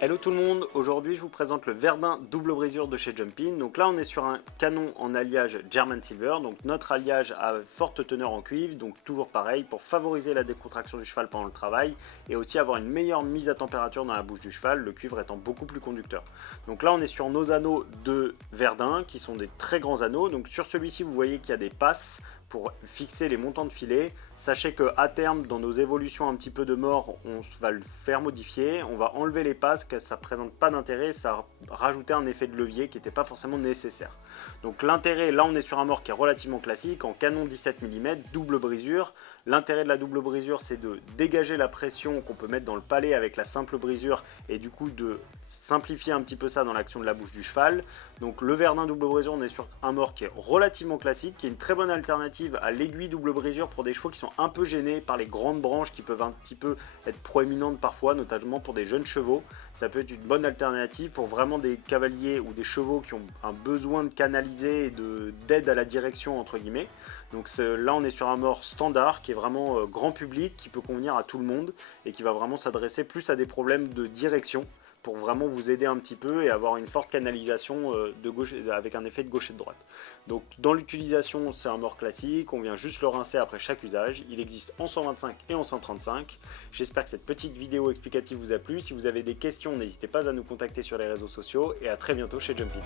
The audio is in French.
Hello tout le monde, aujourd'hui je vous présente le Verdun double brisure de chez Jumpin. Donc là on est sur un canon en alliage German Silver, donc notre alliage a forte teneur en cuivre, donc toujours pareil pour favoriser la décontraction du cheval pendant le travail et aussi avoir une meilleure mise à température dans la bouche du cheval, le cuivre étant beaucoup plus conducteur. Donc là on est sur nos anneaux de Verdun qui sont des très grands anneaux, donc sur celui-ci vous voyez qu'il y a des passes pour fixer les montants de filet. Sachez que à terme, dans nos évolutions un petit peu de mort, on va le faire modifier, on va enlever les passes, que ça ne présente pas d'intérêt, ça rajoutait un effet de levier qui n'était pas forcément nécessaire. Donc l'intérêt, là on est sur un mort qui est relativement classique, en canon 17 mm, double brisure. L'intérêt de la double brisure, c'est de dégager la pression qu'on peut mettre dans le palais avec la simple brisure et du coup de simplifier un petit peu ça dans l'action de la bouche du cheval. Donc le Verdun double brisure, on est sur un mort qui est relativement classique, qui est une très bonne alternative à l'aiguille double brisure pour des chevaux qui sont un peu gênés par les grandes branches qui peuvent un petit peu être proéminentes parfois, notamment pour des jeunes chevaux. Ça peut être une bonne alternative pour vraiment des cavaliers ou des chevaux qui ont un besoin de canaliser et d'aide à la direction entre guillemets. Donc là on est sur un mort standard qui est vraiment grand public, qui peut convenir à tout le monde et qui va vraiment s'adresser plus à des problèmes de direction pour vraiment vous aider un petit peu et avoir une forte canalisation de gauche, avec un effet de gauche et de droite. Donc dans l'utilisation, c'est un mort classique, on vient juste le rincer après chaque usage. Il existe en 125 et en 135. J'espère que cette petite vidéo explicative vous a plu. Si vous avez des questions, n'hésitez pas à nous contacter sur les réseaux sociaux et à très bientôt chez Jumpin.